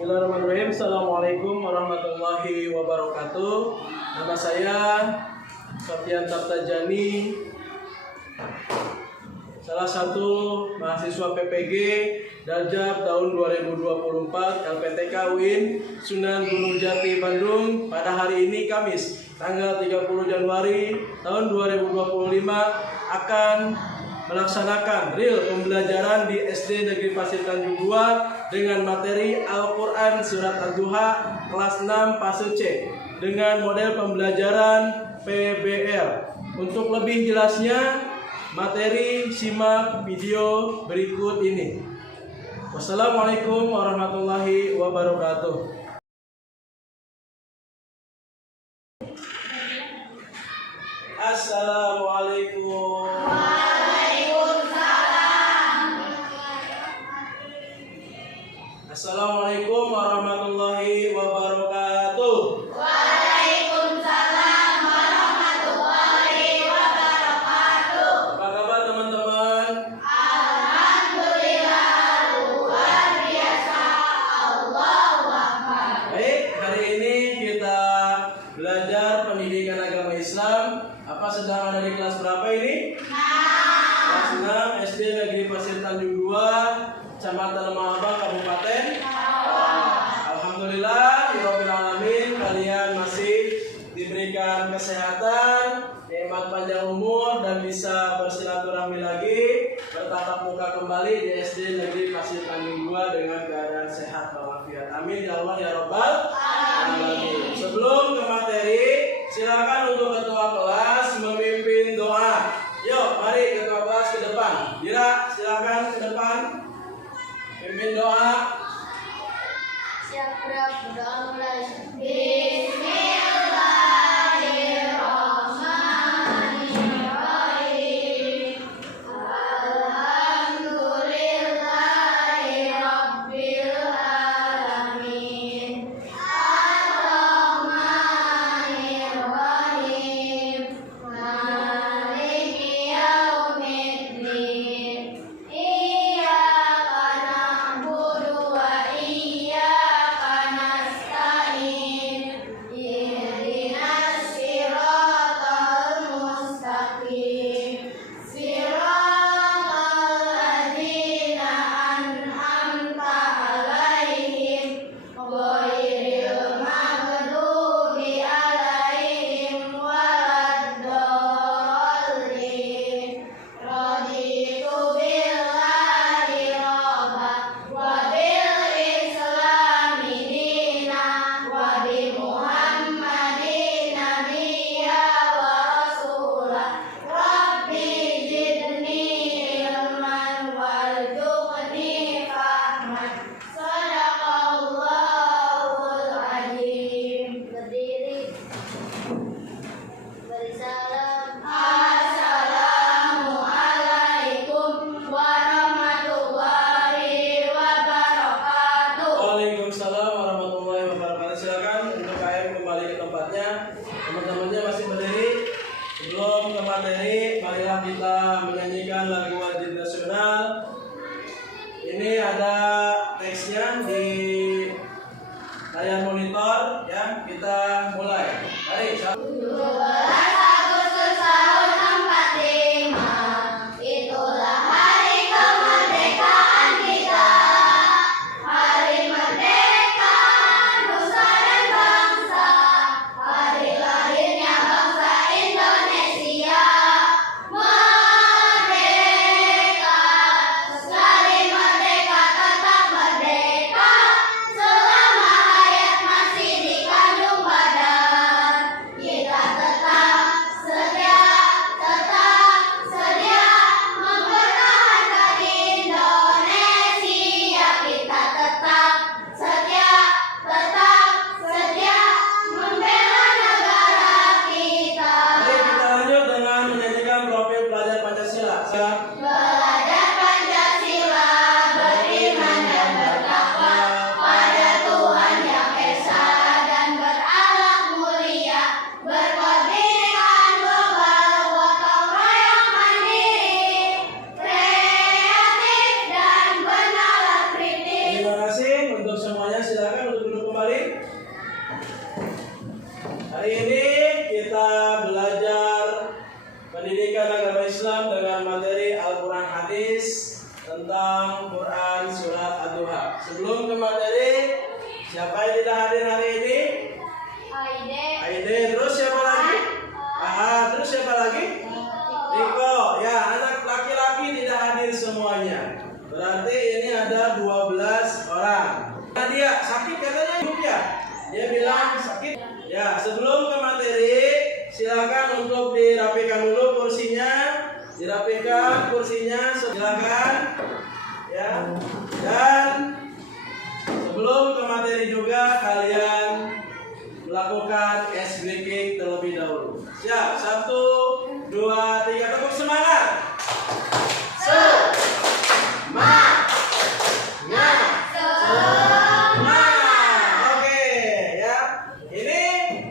Bismillahirrahmanirrahim. Assalamualaikum warahmatullahi wabarakatuh. Nama saya Sofyan Tartajani, salah satu mahasiswa PPG Dajab tahun 2024 LPTK UIN Sunan Gunung Jati Bandung. Pada hari ini Kamis tanggal 30 Januari tahun 2025 akan melaksanakan real pembelajaran di SD Negeri Pasir Tanjung 2 dengan materi Al-Quran Surat Ad-Duha kelas 6 fase C dengan model pembelajaran PBL. Untuk lebih jelasnya materi simak video berikut ini. Wassalamualaikum warahmatullahi wabarakatuh. Assalamualaikum. Assalamualaikum warahmatullahi wabarakatuh. Waalaikumsalam warahmatullahi wabarakatuh. Apa kabar teman-teman? Alhamdulillah luar biasa. Allahu Akbar. Baik, hari ini kita belajar pendidikan agama Islam. Apa sedang ada di kelas berapa ini? Kelas 6 SD Negeri Pasir Tanjung 2, Kecamatan Lemah Abang, Kabupaten. Alhamdulillah, Rabbil Alamin, kalian masih diberikan kesehatan, nikmat panjang umur, dan bisa bersilaturahmi lagi, bertatap muka kembali di SD Negeri Pasir Tanjung 2 dengan keadaan sehat walafiat. Amin ya Allah ya Rabbal Alamin. Sebelum ke materi, silakan untuk ketua kelas memimpin doa. Yuk, mari ketua kelas ke depan. Dira, silakan ke depan. Pimpin doa. Siap gerak berdoa mulai. Bismillahirrahmanirrahim. Alhamdulillahirabbil alamin. Ar-Rahmanirrahim. Maliki yaumiddin. Iyyaka na'budu wa iyyaka nasta'in. materi. Siapa yang tidak hadir hari ini? Aide. Terus siapa lagi? Terus siapa lagi? Riko. Ya, anak laki-laki tidak hadir semuanya. Berarti ini ada 12 orang. Nadia sakit katanya ibu ya? Dia bilang sakit. Ya, sebelum ke materi, silakan untuk dirapikan dulu kursinya. Dirapikan kursinya, silakan. Ya. Dan sebelum ke materi juga kalian melakukan ice breaking terlebih dahulu. Siap? 1, 2, 3, tepuk semangat. Oke, ya. Ini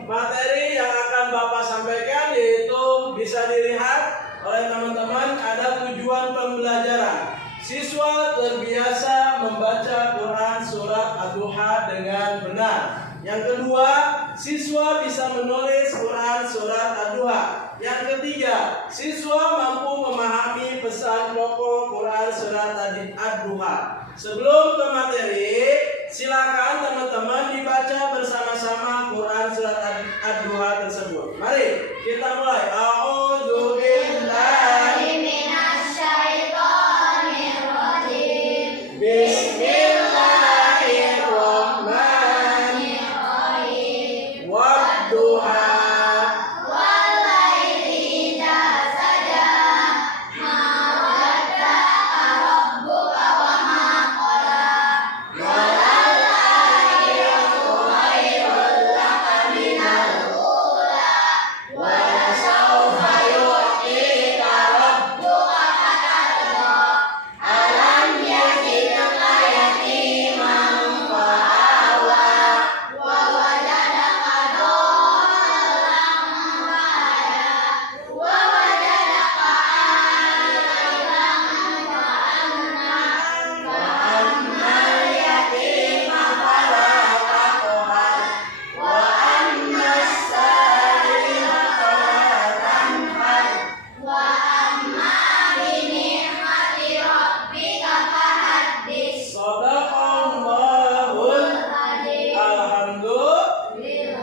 materi yang akan Bapak sampaikan yaitu bisa dilihat oleh teman-teman ada tujuan pembelajaran. Siswa terbiasa membaca Quran surat Ad-Duha dengan benar. Yang kedua, siswa bisa menulis Quran surat Ad-Duha. Yang ketiga, siswa mampu memahami pesan pokok Quran surat Ad-Duha. Sebelum ke materi, silakan teman-teman dibaca bersama-sama Quran surat Ad-Duha tersebut. Mari kita mulai. A'udzu billahi minasyaitonir rajim. Bismillahirrahmanirrahim. Wadduha. Walaili idza saja. Ma wadda'aka rabbuka wa ma qala. Walal akhiratu khairul laka minal ula. Wa lasawfa yu'tika rabbuka fatarda. Alam yajidka yatiman fa'awa. Wa wajadaka dhallan fahada. Wa wajadaka 'ailan fa'aghnaa. Fa ammal yatima fala taqhar. Wa ammas sa'ila fala tanhar. Wa amma bi ni'mati rabbika fahaddits. Shadaqallahul Adil.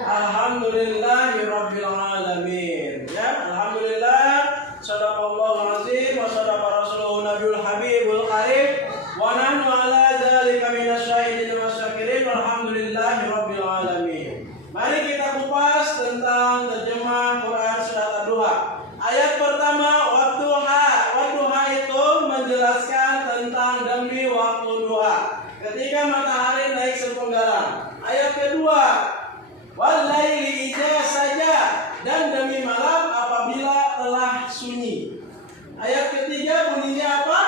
Alhamdulillahirabbil alamin. Ya, alhamdulillah. Shadaqallahul azim wa shadaqa rasuluhu nabiyul habibul karim. Wa nahnu ala dzalika minasyahidin wasyakirin walhamdulillahirabbil alamin. Mari kita kupas tentang terjemah Quran surat Ad-Duha. Ayat pertama wadduha. Wadduha itu menjelaskan tentang demi waktu duha. Ketika matahari naik sepenggalan. Ayat kedua walaili idza saja, dan demi malam apabila telah sunyi. Ayat ketiga bunyinya apa?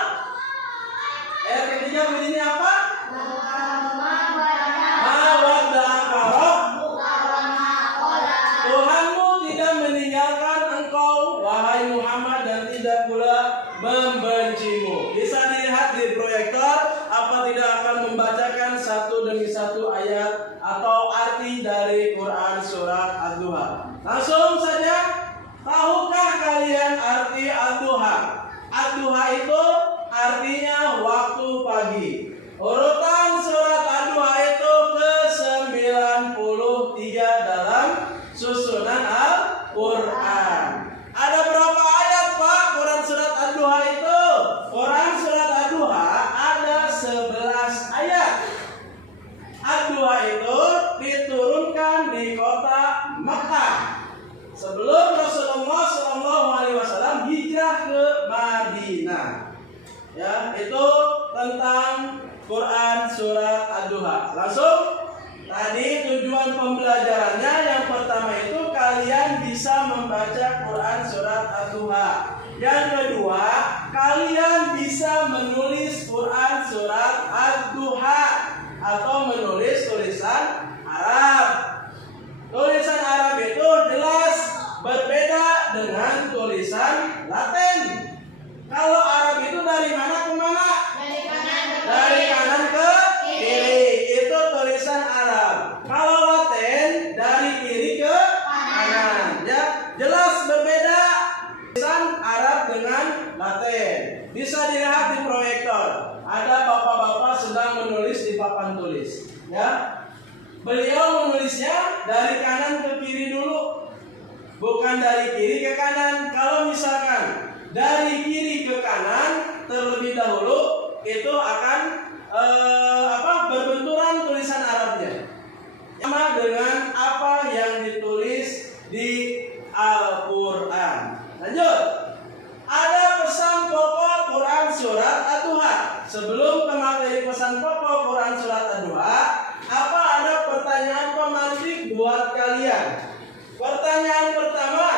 Ma wadda'aka rabbuka. Tuhanmu tidak meninggalkan engkau wahai Muhammad dan tidak pula membencimu. Bisa dilihat di proyektor. Apa tidak akan membacakan satu demi satu ayat atau arti dari Quran surat Ad-Duha. Langsung saja, tahukah kalian arti Ad-Duha? Ad-Duha itu artinya waktu pagi. Urutan surat Ad-Duha itu ke-93 dalam susunan Al-Quran. Ada berapa ayat Pak Quran surat Ad-Duha itu? Quran surat Ad-Duha ada 11 ayat. Ad-Duha itu diturunkan di kota Makkah sebelum Rasulullah SAW hijrah ke Madinah. Ya, itu tentang Quran surat Ad-Duha. Langsung tadi tujuan pembelajarannya yang pertama itu kalian bisa membaca Quran surat Ad-Duha. Yang kedua, kalian bisa menulis Quran surat Ad-Duha atau menulis tulisan Arab. Tulisan Arab itu jelas berbeda dengan tulisan Latin. Kalau Arab itu dari mana ke mana? Dari kanan ke kiri. Itu tulisan Arab. Kalau Latin dari kiri ke kanan. Ya, jelas berbeda tulisan Arab dengan Latin. Bisa dilihat di proyektor. Ada bapak-bapak sedang menulis di papan tulis. Ya. Beliau menulisnya dari kanan ke kiri dulu. Bukan dari kiri ke kanan. Kalau misalkan dari kiri ke kanan terlebih dahulu, itu akan berbenturan tulisan Arabnya. Sama dengan apa yang ditulis di Al-Quran. Lanjut. Ada pesan pokok Quran surat Ad-Duha. Sebelum ke materi pesan pokok Quran surat Ad-Duha, apa ada pertanyaan pemantik buat kalian? Pertanyaan pertama,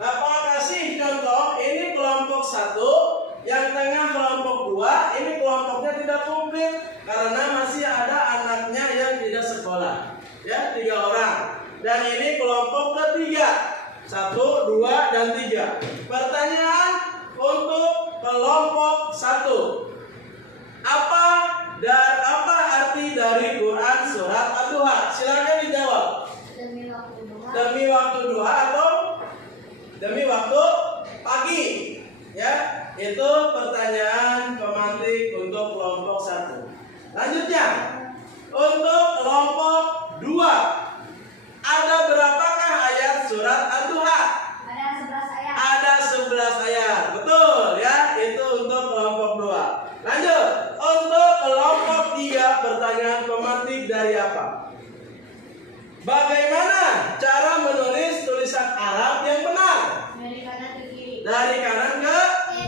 apa kasih contoh? Ini kelompok 1, yang tengah kelompok 2. Ini kelompoknya tidak komplit karena masih ada anaknya yang tidak sekolah. Ya, 3 orang. Dan ini kelompok ketiga, 1, 2, dan 3. Pertanyaan untuk kelompok 1. Apa arti dari Quran surat Ad-Duha? Silakan dijawab. Demi waktu duha atau demi waktu pagi? Ya, itu pertanyaan pemantik untuk kelompok 1. Lanjutnya, untuk kelompok 2, ada berapakah ayat surat Ad-Duha? Ada 11 ayat. Ada 11 ayat. Betul ya, itu untuk kelompok 2. Lanjut, untuk kelompok 3, pertanyaan pemantik dari apa? Bagaimana cara menulis tulisan Arab yang benar? Dari kanan ke kiri. Dari kanan ke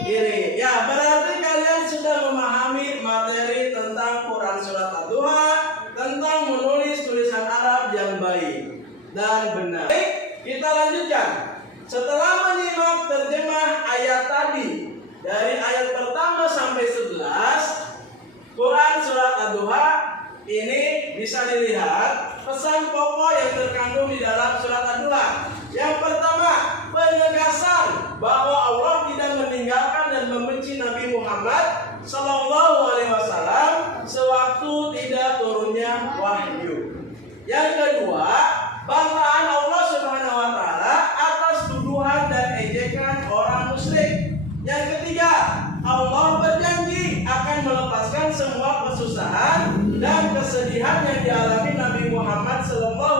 kiri. Ya, berarti kalian sudah memahami materi tentang Quran surat Ad-Duha, tentang menulis tulisan Arab yang baik dan benar. Baik, kita lanjutkan. Setelah menyimak terjemah ayat tadi, dari ayat pertama sampai 11, Quran surat Ad-Duha ini bisa dilihat pesan pokok yang terkandung di dalam surat Ad-Duha. Yang pertama, penegasan bahwa Allah tidak meninggalkan dan membenci Nabi Muhammad Sallallahu Alaihi Wasallam sewaktu tidak turunnya wahyu. Yang kedua, banggaan Allah Subhanahu Wa Taala atas tuduhan dan ejekan orang musyrik. Yang ketiga, Allah berjanji akan melepaskan semua kesusahan dan kesedihan yang dialami Nabi Muhammad SAW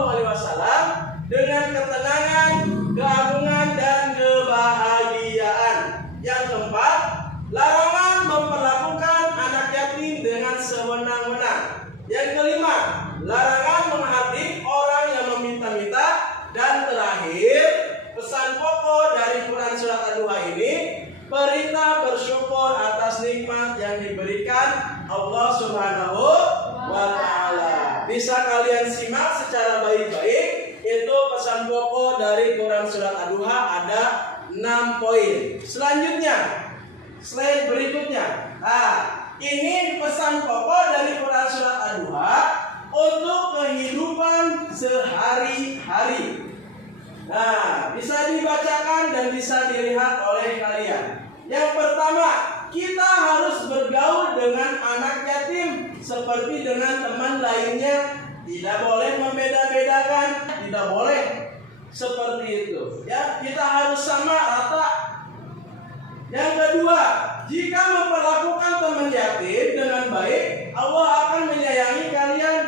dengan ketenangan, keagungan, dan kebahagiaan. Yang keempat, larangan memperlakukan anak yatim dengan sewenang-wenang. Yang kelima, larangan menghardik orang yang meminta-minta. Dan terakhir, pesan pokok dari Quran surat Ad-Duha ini, perintah bersyukur atas nikmat yang diberikan Allah Subhanahu wa Ta'ala. Bisa kalian simak secara baik-baik. Itu pesan pokok dari Quran surat Ad-Duha, ada 6 poin. Selanjutnya, slide berikutnya. Nah, ini pesan pokok dari Quran surat Ad-Duha untuk kehidupan sehari-hari. Nah, bisa dibacakan dan bisa dilihat oleh kalian. Yang pertama, kita harus bergaul dengan anak yatim seperti dengan teman lainnya. Tidak boleh membeda-bedakan, tidak boleh seperti itu. Ya, kita harus sama rata. Yang kedua, jika memperlakukan teman yatim dengan baik, Allah akan menyayangi kalian.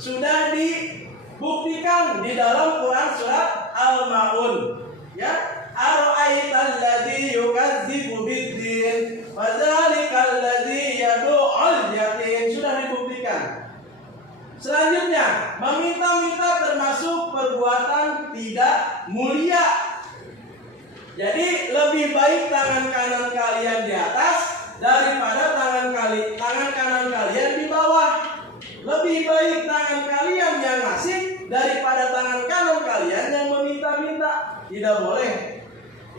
Sudah dibuktikan di dalam Quran surat Al-Maun. Ya, ara'aital ladzi yukadzibu biddin fadzalikal ladzi yad'ul yatim. Sudah dibuktikan. Selanjutnya, meminta-minta termasuk perbuatan tidak mulia. Jadi lebih baik tangan kanan kalian di atas daripada tangan kanan kalian di bawah. Lebih baik tangan kalian yang ngasih daripada tangan kanan kalian yang meminta-minta. Tidak boleh.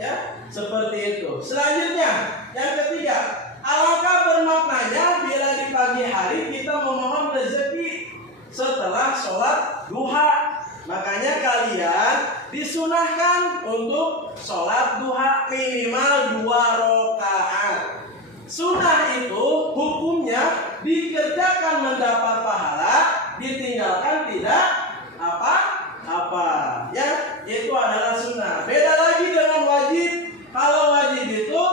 Ya, seperti itu. Selanjutnya, yang ketiga, alangkah bermaknanya bila di pagi hari kita memohon rezeki setelah sholat duha. Makanya kalian disunahkan untuk sholat duha minimal 2 rakaat. Sunnah itu hukumnya dikerjakan mendapat pahala, ditinggalkan tidak apa-apa. Ya, itu adalah sunnah. Beda lagi dengan wajib. Kalau wajib itu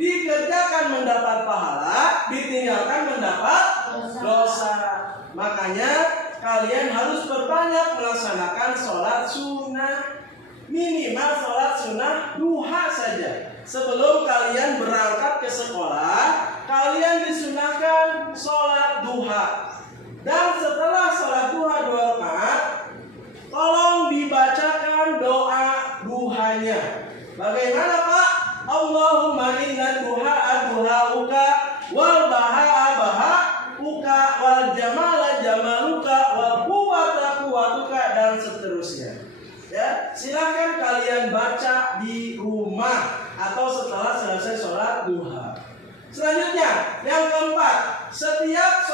dikerjakan mendapat pahala, ditinggalkan mendapat dosa. Makanya kalian harus berbanyak melaksanakan sholat sunnah. Minimal sholat sunnah duha saja. Sebelum kalian berangkat ke sekolah, kalian disunahkan sholat duha. Dan setelah sholat duha 2 rakaat, tolong dibacakan doa duhanya. Bagaimana Pak? Allahumma inna duha'a duha'uka wal baha'a baha'uka wal jamala jamaluka wal quwwata quwwatuka dan seterusnya. Ya, silakan kalian baca di rumah atau setelah selesai sholat duha. Selanjutnya, yang keempat, setiap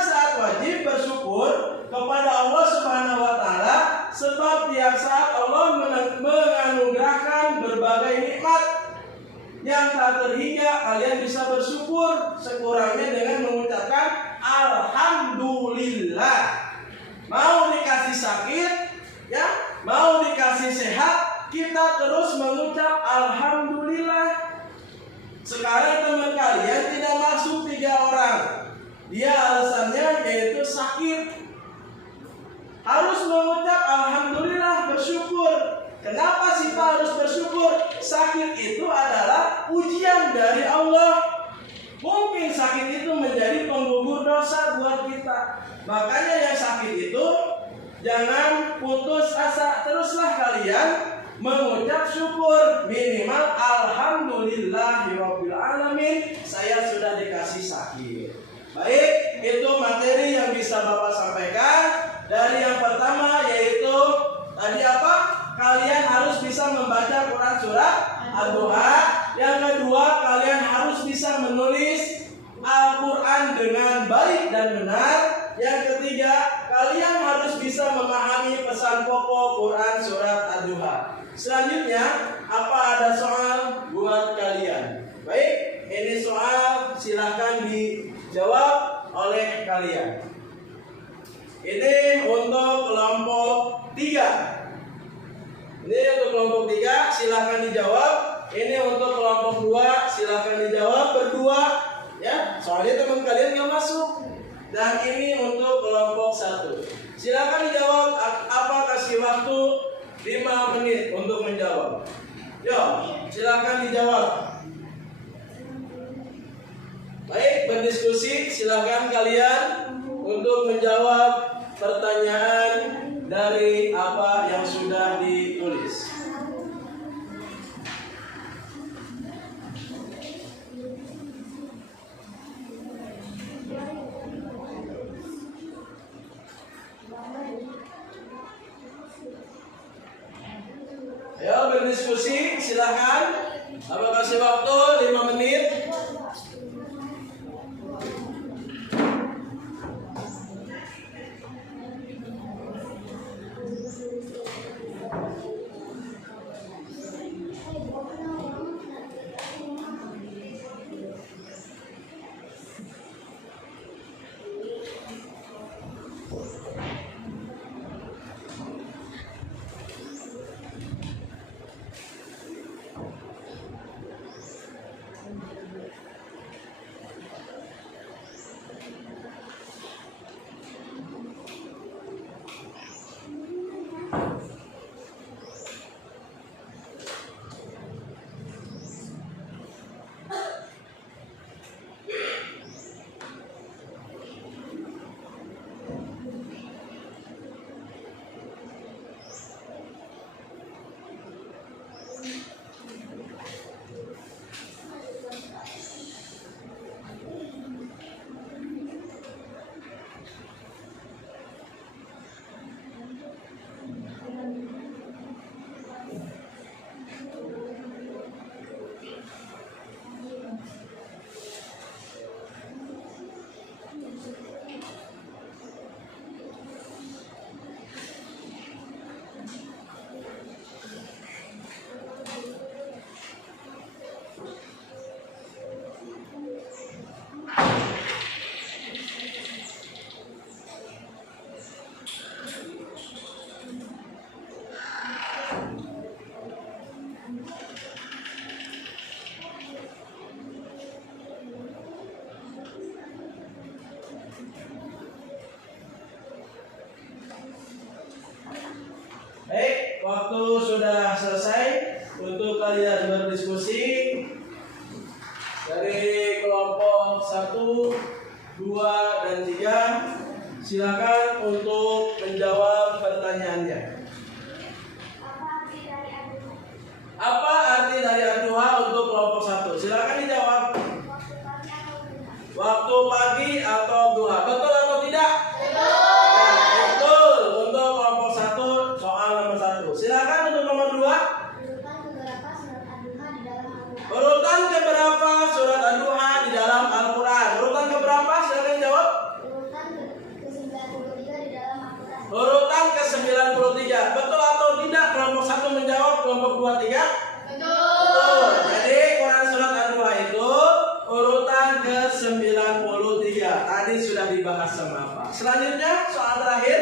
saat wajib bersyukur kepada Allah Subhanahu wa taala sebab tiap saat Allah menganugerahkan berbagai nikmat yang tak terhingga. Kalian bisa bersyukur sekurangnya dengan mengucapkan alhamdulillah. Mau dikasih sakit, ya, mau dikasih sehat, kita terus mengucap alhamdulillah. Sekarang teman kalian tidak masuk 3 orang. Dia alasannya yaitu sakit. Harus mengucap alhamdulillah, bersyukur. Kenapa sih Pak harus bersyukur? Sakit itu adalah ujian dari Allah. Mungkin sakit itu menjadi penggugur dosa buat kita. Makanya yang sakit itu jangan putus asa. Teruslah kalian mengucap syukur. Minimal alhamdulillahirabbil alamin, saya sudah dikasih sakit. Baik, itu materi yang bisa Bapak sampaikan. Dari yang pertama yaitu tadi apa? Kalian harus bisa membaca Quran surat Ad-Duha. Yang kedua, kalian harus bisa menulis Al-Quran dengan baik dan benar. Yang ketiga, kalian harus bisa memahami pesan pokok Quran surat Ad-Duha. Selanjutnya, apa ada soal buat kalian? Baik, ini soal silahkan dijawab oleh kalian. Ini untuk kelompok 3. Ini untuk kelompok 3 silahkan dijawab. Ini untuk kelompok 2 silahkan dijawab berdua. Ya, soalnya teman kalian nggak masuk. Dan ini untuk kelompok 1. Silahkan dijawab. Apa kasih waktu 5 menit untuk menjawab. Yo, silahkan dijawab. Baik, berdiskusi. Silahkan kalian untuk menjawab pertanyaan dari apa yang sudah ditulis. Ayo berdiskusi, silahkan. Apa kasih waktu 5 menit. Silakan untuk menjawab pertanyaannya. Apa arti dari Apa arti dari ad-duha? ad-duha untuk kelompok 1? Silakan dijawab. Waktu pagi atau duha? Waktu pagi atau duha? Betul atau tidak? Betul. Ya, betul. Untuk kelompok 1 soal nomor 1. Silakan untuk nomor 2. Urutan keberapa surat ad-duha di dalam Al-Quran? Urutan keberapa? Silakan jawab. Urutan ke-93 di dalam Al-Quran. Urutan ke-93. Betul atau tidak? Kelompok 1 menjawab, kelompok 2 3. Betul. Jadi Quran surat ad-duha itu urutan ke-93. Tadi sudah dibahas sama apa? Selanjutnya soal terakhir.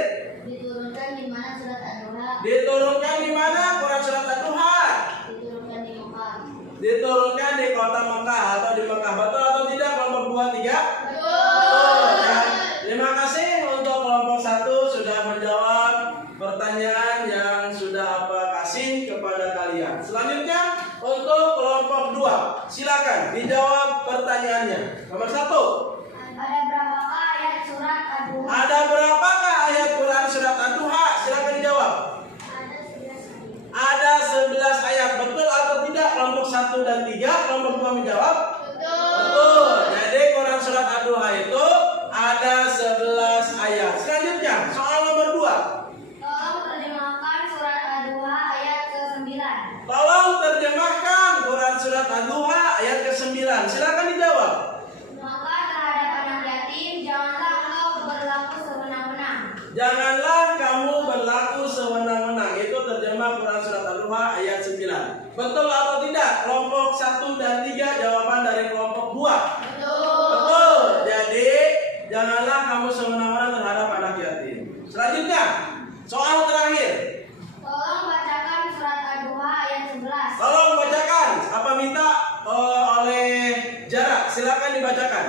Diturunkan di mana surat ad-duha? Diturunkan di mana Quran surat ad-duha? Diturunkan di Mekah. Diturunkan di kota Mekah atau di Mekah. Betul atau tidak? Kelompok 2 3. Betul. Ya. Terima kasih untuk kelompok 1 sudah menjawab pertanyaan yang sudah apa kasih kepada kalian. Selanjutnya untuk kelompok 2, silakan dijawab pertanyaannya. Nomor 1. Ada berapakah ayat surat ad-duha? Ada berapakah ayat Quran surat ad-duha? Silakan dijawab. Ada 11 ayat. Ada 11 ayat. Betul atau tidak? Kelompok 1 dan 3, kelompok 2 menjawab. Betul. Jadi Quran surat ad-duha itu ada 11 ayat. Selanjutnya soal nomor 2. Tolong terjemahkan surat ad-duha ayat ke-9. Tolong terjemahkan Quran surat ad-duha ayat ke-9. Silakan dijawab. Maka terhadap anak yatim janganlah engkau berlaku sewenang-wenang. Janganlah kamu berlaku sewenang-wenang. Itu terjemah Quran surat ad-duha ayat 9. Betul atau tidak? Kelompok 1 dan 3 jawaban dari kelompok 2. Betul. Jadi janganlah kamu sewenang-wenang terhadap anak yatim. Selanjutnya soal terakhir. Tolong bacakan surat ad-duha ayat 11. Tolong bacakan. Apa minta oleh jarak? Silakan dibacakan.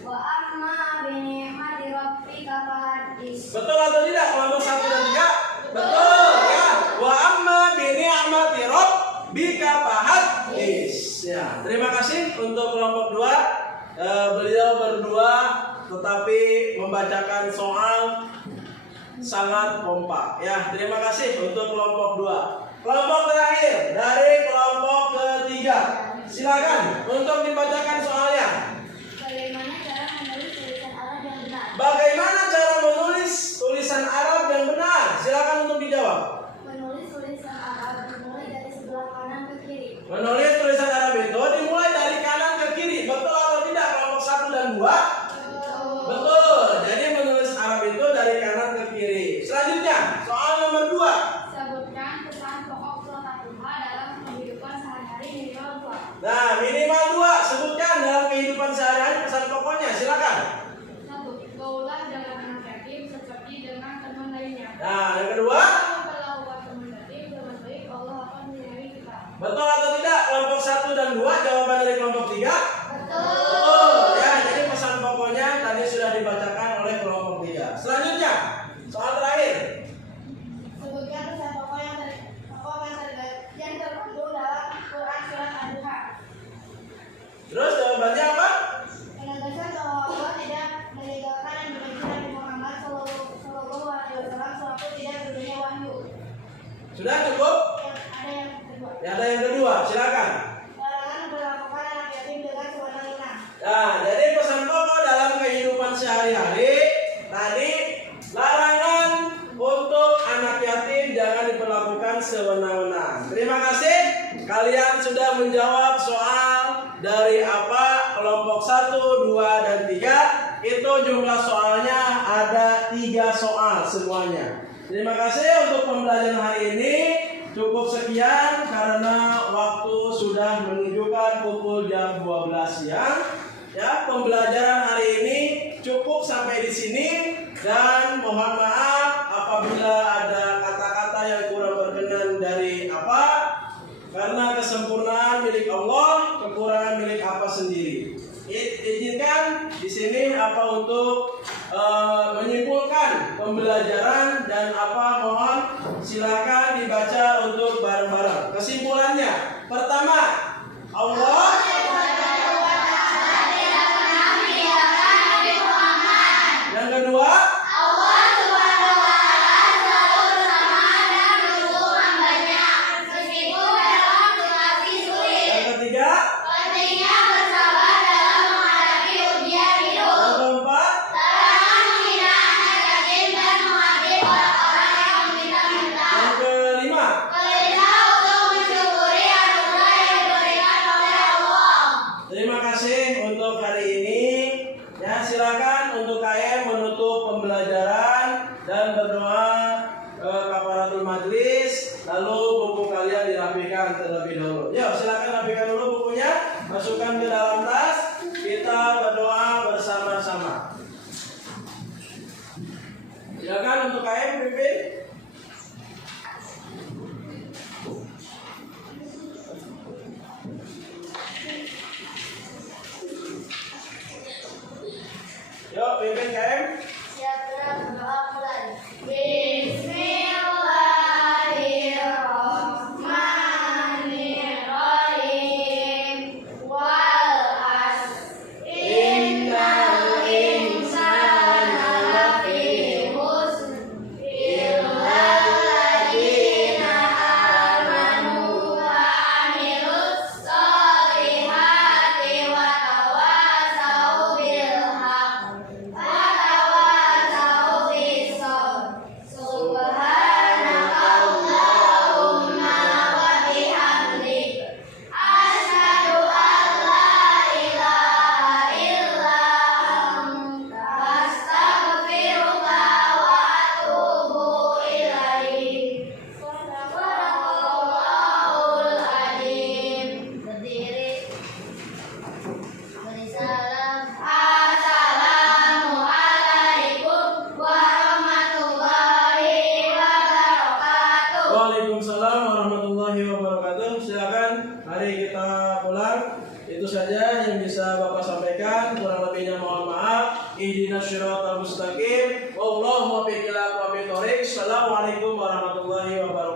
Wa amma bi ni'mati rabbika fahaddits. Betul atau tidak? Kelompok 1 dan 3? Betul ya. Wa amma bi ni'mati rabbika fahaddits. Ya, terima kasih untuk kelompok 2. Beliau berdua tetapi membacakan soal sangat kompak. Ya, terima kasih untuk kelompok 2. Kelompok terakhir dari kelompok ketiga. Silakan untuk dibacakan soalnya. Bagaimana cara menulis tulisan Arab yang benar? Bagaimana cara menulis tulisan Arab yang benar? Silakan untuk dijawab. Menulis tulisan Arab dimulai dari sebelah kanan ke kiri. Menulis tulisan Arab itu dimulai dari kanan ke kiri. Betul atau tidak? Kelompok 1 dan 2? Betul. Jadi menulis Arab itu dari kanan ke kiri. Selanjutnya, soal nomor 2. Sebutkan pesan pokok surat ad-duha dalam kehidupan sehari-hari minimal 2. Nah, minimal 2. Sebutkan dalam kehidupan sehari-hari pesan pokoknya. Silakan. 1. Gaulah dengan anak yatim seperti dengan teman lainnya. Nah, yang kedua. Kalau berlakukan teman yatim dengan baik, Allah akan menyayangi kita. Betul atau tidak? Kelompok 1 dan 2 jawaban dari kelompok 3? Betul. Betul. Ya, jadi pesan pokoknya tadi sudah dibacakan oleh kelompok 3. Selanjutnya, soal terakhir. Sebutkan pesan pokok yang terkandung dalam Quran surat ad-duha. Terus jawabannya apa? Penegasan bahwa Allah tidak meninggalkan dan membenci Nabi Muhammad Sallallahu Alaihi Wasallam sewaktu tidak berdunia wahyu. Sudah cukup? Ada yang kedua. Ya, ada yang kedua. Silakan. Larangan memperlakukan anak yatim dengan sewenang-wenang. Nah, jadi pesan pokok dalam kehidupan sehari-hari tadi larangan untuk anak yatim jangan diperlakukan sewenang-wenang. Terima kasih kalian sudah menjawab soal dari apa kelompok 1, 2 dan 3. Itu jumlah soalnya ada 3 soal semuanya. Terima kasih untuk pembelajaran hari ini. Cukup sekian karena waktu sudah menunjukkan pukul jam 12 siang. Ya, pembelajaran hari ini cukup sampai di sini dan mohon maaf apabila ada kata-kata yang kurang berkenan dari apa, karena kesempurnaan milik Allah, kekurangan milik apa sendiri. Izinkan di sini apa untuk menyimpulkan pembelajaran dan apa mohon silakan dibaca untuk bareng-bareng. Kesimpulannya, pertama, Allah yang kedua, dan berdoa kafaratul majlis, lalu buku kalian dirapikan terlebih dahulu. Yuk silakan rapikan dulu bukunya, masukkan ke dalam tas, kita berdoa bersama-sama. Silakan untuk KM pimpin. Yuk pimpin KM. Siap gerak, berdoa mulai. Bismillahirrahmanirrahim. Wal asr. Innal insana lafi khusr. Illa alladziina amanu wa 'amilus sholihati wa tawassaw bil haqq wa tawassaw bis sabr. Subhanakallahumma wa bihamdik, asyhadu an la ilaha illa anta, astaghfiruka wa atubu ilaik. Shadaqallahul adzim. Berdiri. Beri salam. Assalamualaikum warahmatullahi wabarakatuh. Waalaikumsalam warahmatullahi wabarakatuh. Silakan, mari kita pulang. Itu saja yang bisa Bapak sampaikan. Kurang lebihnya mohon maaf. Ihdinas siratal mustaqim. Wallahu muwaffiq ila aqwamit thoriq. Assalamualaikum warahmatullahi wabarakatuh.